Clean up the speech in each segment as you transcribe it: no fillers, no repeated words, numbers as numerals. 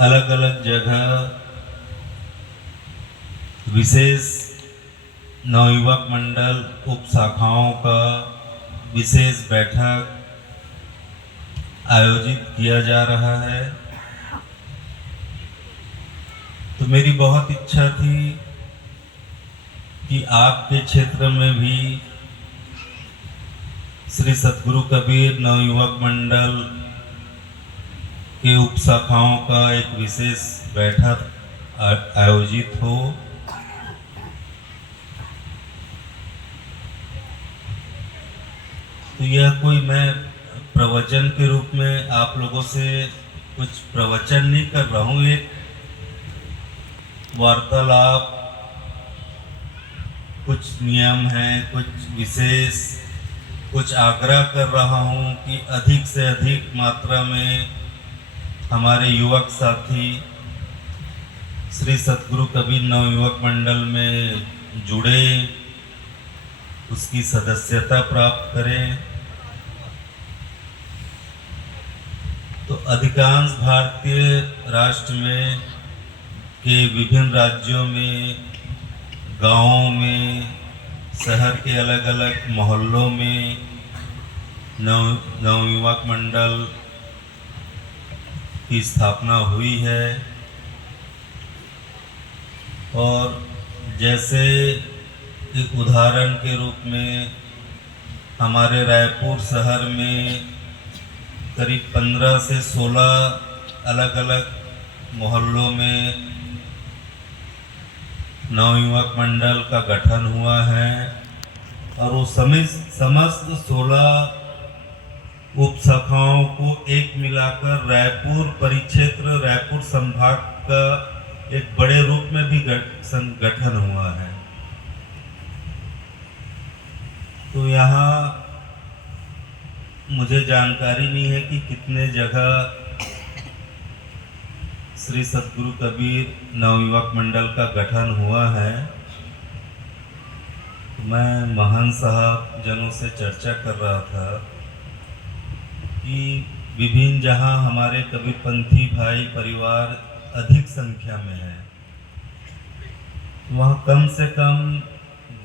अलग अलग जगह विशेष नवयुवक मंडल उप शाखाओं का विशेष बैठक आयोजित किया जा रहा है। तो मेरी बहुत इच्छा थी कि आपके क्षेत्र में भी श्री सतगुरु कबीर नवयुवक मंडल के उप शाखाओं का एक विशेष बैठक आयोजित हो। तो यह कोई मैं प्रवचन के रूप में आप लोगों से कुछ प्रवचन नहीं कर रहा हूँ, एक वार्तालाप, कुछ नियम हैं, कुछ विशेष, कुछ आग्रह कर रहा हूँ कि अधिक से अधिक मात्रा में हमारे युवक साथी श्री सतगुरु कबीर नवयुवक मंडल में जुड़े, उसकी सदस्यता प्राप्त करें। तो अधिकांश भारतीय राष्ट्र में के विभिन्न राज्यों में, गांवों में, शहर के अलग अलग मोहल्लों में नवयुवक मंडल की स्थापना हुई है। और जैसे एक उदाहरण के रूप में हमारे रायपुर शहर में करीब 15 से 16 अलग अलग मोहल्लों में नवयुवक मंडल का गठन हुआ है और वो समस्त 16 उप शाखाओं को एक मिलाकर रायपुर परिक्षेत्र, रायपुर संभाग का एक बड़े रूप में भी गठन हुआ है। तो यहाँ मुझे जानकारी नहीं है कि कितने जगह श्री सतगुरु कबीर नवयुवक मंडल का गठन हुआ है। मैं महान साहब जनों से चर्चा कर रहा था कि विभिन्न जहां हमारे कबीरपंथी भाई परिवार अधिक संख्या में है, वहां कम से कम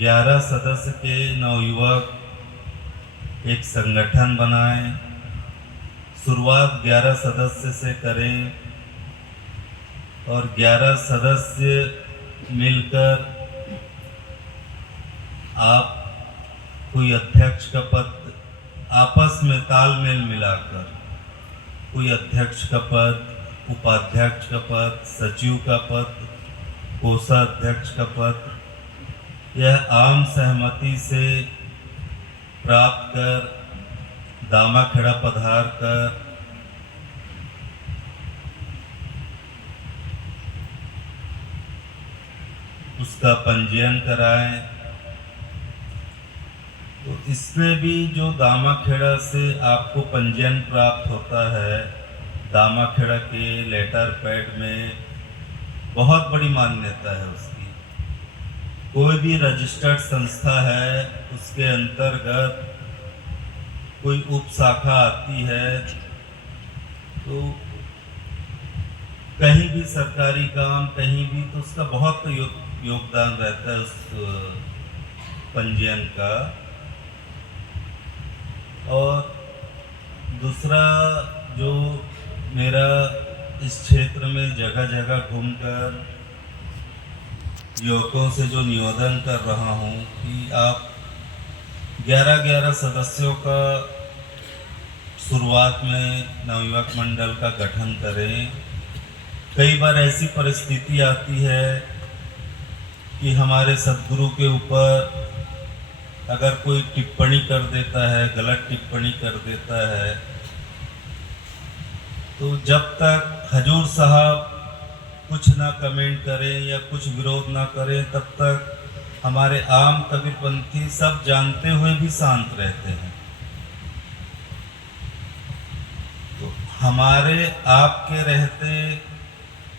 11 सदस्य के नवयुवक एक संगठन बनाएं, शुरुआत 11 सदस्य से करें और 11 सदस्य मिलकर आप कोई अध्यक्ष का पद आपस में तालमेल मिलाकर, कोई अध्यक्ष का पद, उपाध्यक्ष का पद, सचिव का पद, कोषाध्यक्ष का पद, यह आम सहमति से प्राप्त कर दामाखेड़ा पधार कर उसका पंजीयन कराएं। तो इसमें भी जो दामाखेड़ा से आपको पंजीयन प्राप्त होता है, दामाखेड़ा के लेटर पैड में बहुत बड़ी मान्यता है उसकी। कोई भी रजिस्टर्ड संस्था है, उसके अंतर्गत कोई उप शाखा आती है तो कहीं भी सरकारी काम, कहीं भी, तो उसका बहुत योगदान रहता है उस पंजीयन का। और दूसरा जो मेरा इस क्षेत्र में जगह जगह घूमकर युवकों से जो निवेदन कर रहा हूँ कि आप 11 सदस्यों का शुरुआत में नवयुवक मंडल का गठन करें। कई बार ऐसी परिस्थिति आती है कि हमारे सद्गुरु के ऊपर अगर कोई टिप्पणी कर देता है, गलत टिप्पणी कर देता है, तो जब तक हजूर साहब कुछ ना कमेंट करें या कुछ विरोध ना करें, तब तक हमारे आम कबीरपंथी सब जानते हुए भी शांत रहते हैं। तो हमारे आपके रहते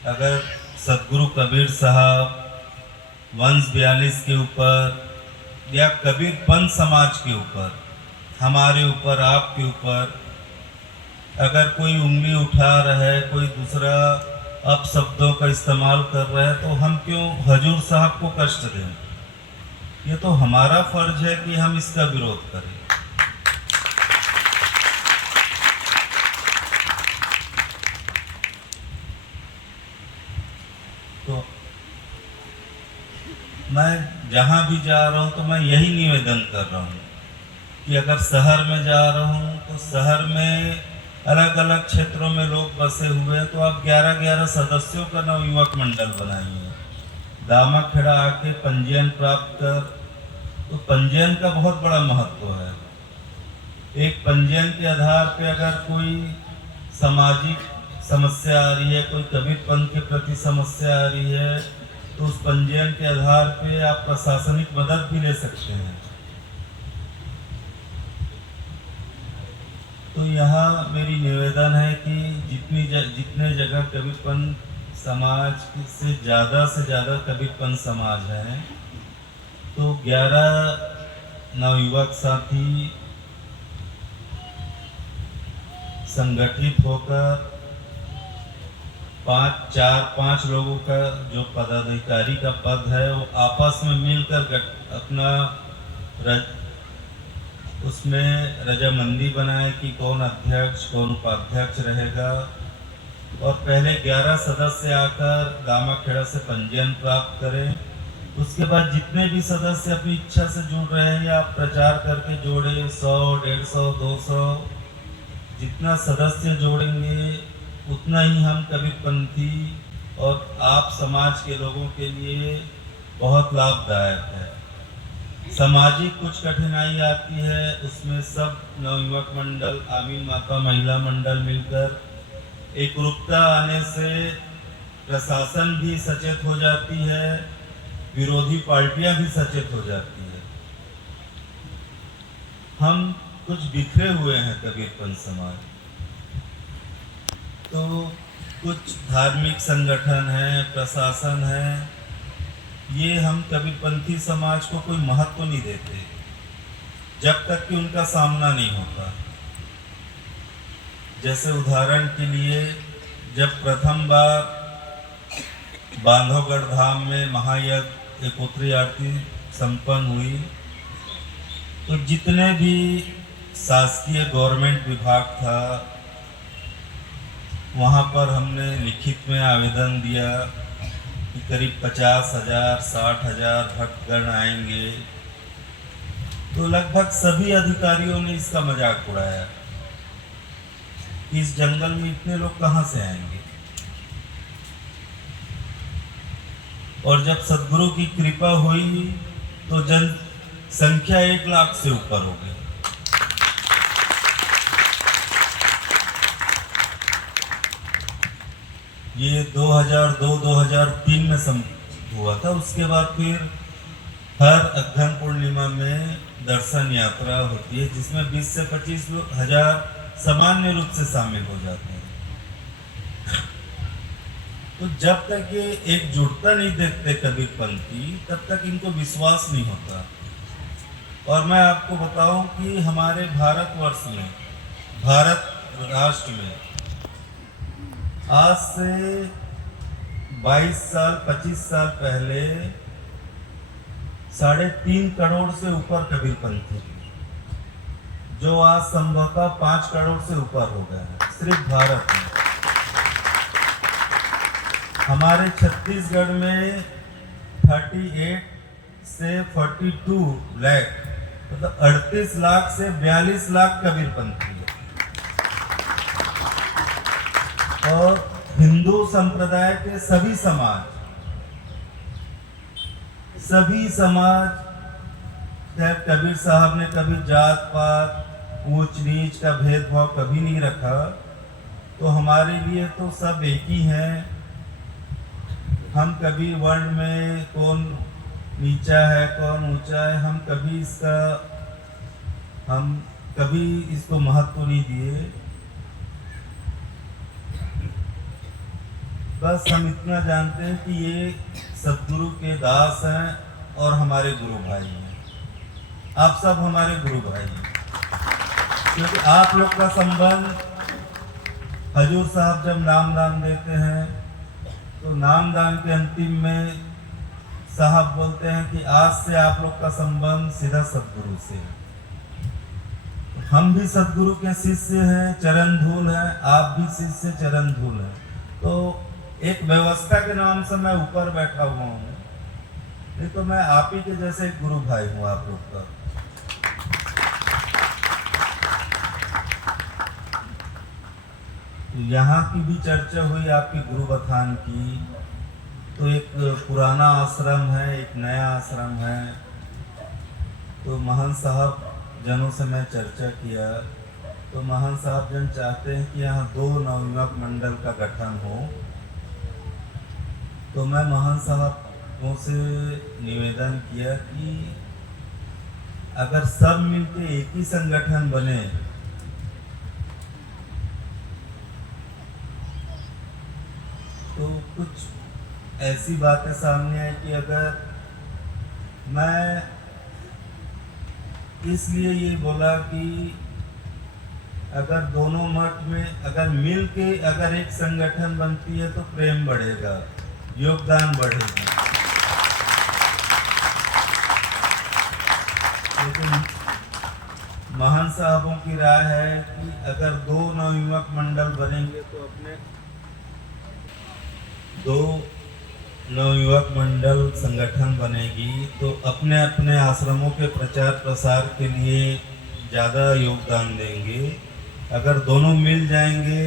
अगर सतगुरु कबीर साहब वंश 42 के ऊपर या कबीर पंथ समाज के ऊपर, हमारे ऊपर, आपके ऊपर अगर कोई उंगली उठा रहा है, कोई दूसरा अपशब्दों का इस्तेमाल कर रहे हैं, तो हम क्यों हजूर साहब को कष्ट दें? ये तो हमारा फर्ज है कि हम इसका विरोध करें। तो मैं जहाँ भी जा रहा हूँ तो मैं यही निवेदन कर रहा हूँ कि अगर शहर में जा रहा हूँ तो शहर में अलग अलग क्षेत्रों में लोग बसे हुए हैं, तो आप 11-11 सदस्यों का नवयुवक मंडल बनाइए। दामाखेड़ा आके पंजीयन प्राप्त कर, तो पंजीयन का बहुत बड़ा महत्व है। एक पंजीयन के आधार पे अगर कोई सामाजिक समस्या आ रही है, कोई कबीरपंथ के प्रति समस्या आ रही है, तो उस पंजीयन के आधार पे आप प्रशासनिक मदद भी ले सकते हैं। तो यहाँ मेरी निवेदन है कि जितने जगह कबीरपंथ समाज से ज़्यादा कबीरपंथ समाज है, तो 11 नवयुवक साथी संगठित होकर 5 लोगों का जो पदाधिकारी का पद है, वो आपस में मिलकर अपना उसमें रजामंदी बनाए कि कौन अध्यक्ष कौन उपाध्यक्ष रहेगा। और पहले 11 सदस्य आकर दामाखेड़ा से पंजीयन प्राप्त करें। उसके बाद जितने भी सदस्य अपनी इच्छा से जुड़ रहे हैं या प्रचार करके जोड़े, 100, 150, 200, जितना सदस्य जोड़ेंगे उतना ही हम कबीरपंथी और आप समाज के लोगों के लिए बहुत लाभदायक है। सामाजिक कुछ कठिनाई आती है, उसमें सब नवयुवक मंडल, आमीन माता महिला मंडल मिलकर एकरूपता आने से प्रशासन भी सचेत हो जाती है, विरोधी पार्टियां भी सचेत हो जाती है। हम कुछ बिखरे हुए हैं कबीरपंथ समाज, तो कुछ धार्मिक संगठन है, प्रशासन है, ये हम कबीरपंथी समाज को कोई महत्व नहीं देते जब तक कि उनका सामना नहीं होता। जैसे उदाहरण के लिए, जब प्रथम बार बांधवगढ़ धाम में महायज्ञ एकोत्री आरती संपन्न हुई, तो जितने भी शासकीय गवर्नमेंट विभाग था, वहाँ पर हमने लिखित में आवेदन दिया कि करीब 50,000 60,000 भक्तगण आएंगे। तो लगभग सभी अधिकारियों ने इसका मजाक उड़ाया, इस जंगल में इतने लोग कहाँ से आएंगे। और जब सदगुरु की कृपा हुई तो जनसंख्या 1 लाख से ऊपर हो गई। ये 2002-2003 में हुआ था। उसके बाद फिर हर अग्रहण पूर्णिमा में दर्शन यात्रा होती है, जिसमें 20 से 25 हजार सामान्य रूप से शामिल हो जाते हैं। तो जब तक ये एकजुटता नहीं देखते कबीरपंथी, तब तक इनको विश्वास नहीं होता। और मैं आपको बताऊं कि हमारे भारतवर्ष में, भारत राष्ट्र में आज से 22 साल 25 साल पहले 3.5 करोड़ से ऊपर कबीरपंथी, जो आज संभवतः 5 करोड़ से ऊपर हो गए हैं सिर्फ भारत में। हमारे छत्तीसगढ़ में 38 से 42 लाख, मतलब 38 लाख से 42 लाख कबीरपंथी है। और हिंदू संप्रदाय के सभी समाज, कबीर साहब ने कभी जात पात ऊंच नीच का भेदभाव कभी नहीं रखा। तो हमारे लिए तो सब एक ही हैं। हम कभी वर्ण में कौन नीचा है कौन ऊंचा है, हम कभी इसको महत्व नहीं दिए। बस हम इतना जानते हैं कि ये सतगुरु के दास हैं और हमारे गुरु भाई हैं। आप सब हमारे गुरु भाई हैं, क्योंकि आप लोग का संबंध, हजूर साहब जब नाम दान देते हैं तो नामदान के अंतिम में साहब बोलते हैं कि आज से आप लोग का संबंध सीधा सदगुरु से है। हम भी सदगुरु के शिष्य हैं, चरण धूल हैं, आप भी शिष्य चरण धूल हैं। तो एक व्यवस्था के नाम से मैं ऊपर बैठा हुआ हूँ, नहीं तो मैं आप ही के जैसे एक गुरु भाई हूँ आप लोग का। तो यहाँ की भी चर्चा हुई आपकी गुरु बथान की, तो एक पुराना आश्रम है, एक नया आश्रम है। तो महंत साहब जनों से मैं चर्चा किया, तो महंत साहब जन चाहते हैं कि यहाँ 2 नवयुवक मंडल का गठन हो। तो मैं महंत साहबों से निवेदन किया कि अगर सब मिलके एक ही संगठन बने तो कुछ ऐसी बातें सामने आई कि अगर मैं इसलिए ये बोला कि अगर दोनों मठ में अगर मिल के अगर एक संगठन बनती है तो प्रेम बढ़ेगा, योगदान बढ़ेगा। लेकिन महान साहबों की राय है कि अगर 2 नवयुवक मंडल बनेंगे तो अपने 2 नवयुवक मंडल संगठन बनेगी तो अपने अपने आश्रमों के प्रचार प्रसार के लिए ज़्यादा योगदान देंगे। अगर दोनों मिल जाएंगे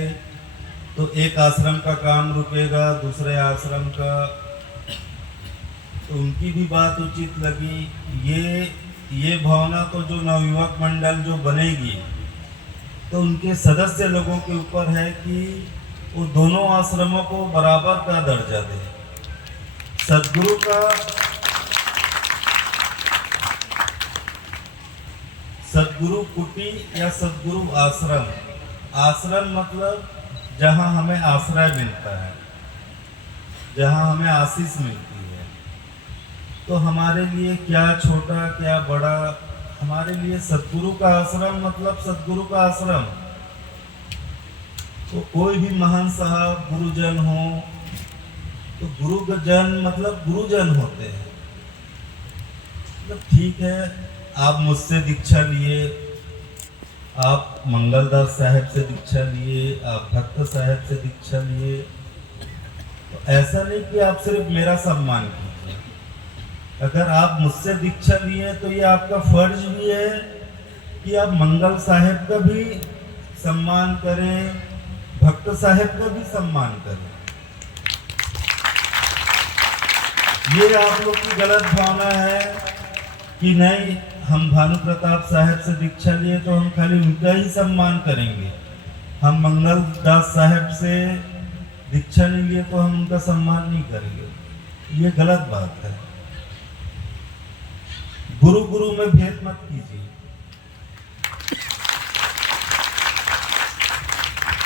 तो एक आश्रम का काम रुकेगा, दूसरे आश्रम का। तो उनकी भी बात उचित लगी। ये भावना तो जो नवयुवक मंडल जो बनेगी तो उनके सदस्य लोगों के ऊपर है कि वो दोनों आश्रमों को बराबर का दर्जा दे। सदगुरु कुटी या सदगुरु आश्रम, आश्रम मतलब जहाँ हमें आश्रय मिलता है, जहाँ हमें आशीष मिलती है। तो हमारे लिए क्या छोटा क्या बड़ा, हमारे लिए सदगुरु का आश्रम मतलब सदगुरु का आश्रम। तो कोई भी महान साहब गुरुजन हो तो गुरुजन मतलब गुरुजन होते हैं। मतलब ठीक है, आप मुझसे दीक्षा लिए, आप मंगलदास साहब से दीक्षा लिए, आप भक्त साहब से दीक्षा लिए, तो ऐसा नहीं कि आप सिर्फ मेरा सम्मान कीजिए। अगर आप मुझसे दीक्षा लिए तो ये आपका फर्ज भी है कि आप मंगल साहब का भी सम्मान करें, भक्त साहब का भी सम्मान करें। ये आप लोग की गलत भावना है कि नहीं हम भानु प्रताप साहब से दीक्षा लिए तो हम खाली उनका ही सम्मान करेंगे, हम मंगल दास साहब से दीक्षा नहीं लिए तो हम उनका सम्मान नहीं करेंगे। ये गलत बात है। गुरु गुरु में भेद मत कीजिए,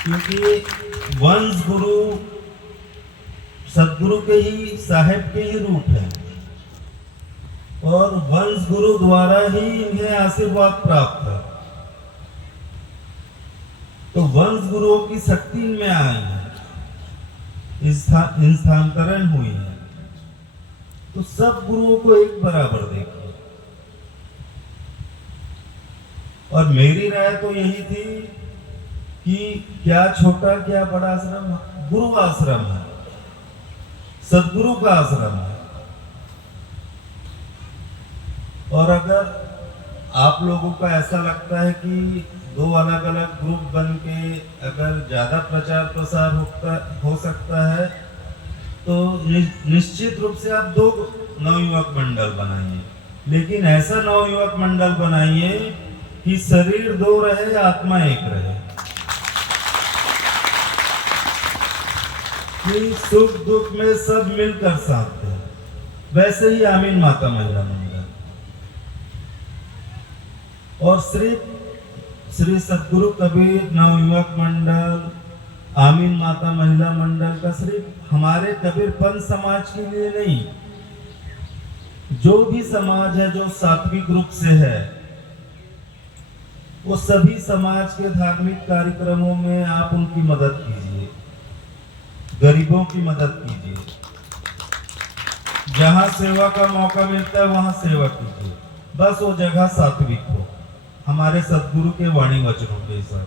क्योंकि वंश गुरु सदगुरु के ही साहेब के ही रूप है और वंश गुरु द्वारा ही इन्हें आशीर्वाद प्राप्त है। तो वंश गुरुओं की शक्ति में आई है, स्थानांतरण हुई है। तो सब गुरुओं को एक बराबर देखिए। और मेरी राय तो यही थी कि क्या छोटा क्या बड़ा आश्रम, गुरु आश्रम है, सदगुरु का आश्रम है। और अगर आप लोगों का ऐसा लगता है कि 2 अलग अलग ग्रुप बन के अगर ज़्यादा प्रचार प्रसार हो सकता है तो निश्चित रूप से आप 2 नवयुवक मंडल बनाइए, लेकिन ऐसा नवयुवक मंडल बनाइए कि शरीर 2 रहे, आत्मा 1 रहे, कि सुख दुख में सब मिलकर साथ हैं। वैसे ही आमीन माता महिला मंडल और श्री सदगुरु कबीर नवयुवक मंडल, आमीन माता महिला मंडल का सिर्फ हमारे कबीर पंथ समाज के लिए नहीं, जो भी समाज है जो सात्विक रूप से है वो सभी समाज के धार्मिक कार्यक्रमों में आप उनकी मदद कीजिए। गरीबों की मदद कीजिए, जहाँ सेवा का मौका मिलता है वहाँ सेवा कीजिए, बस वो जगह सात्विक हो, हमारे सदगुरु के वाणी वचनों के हिसाब।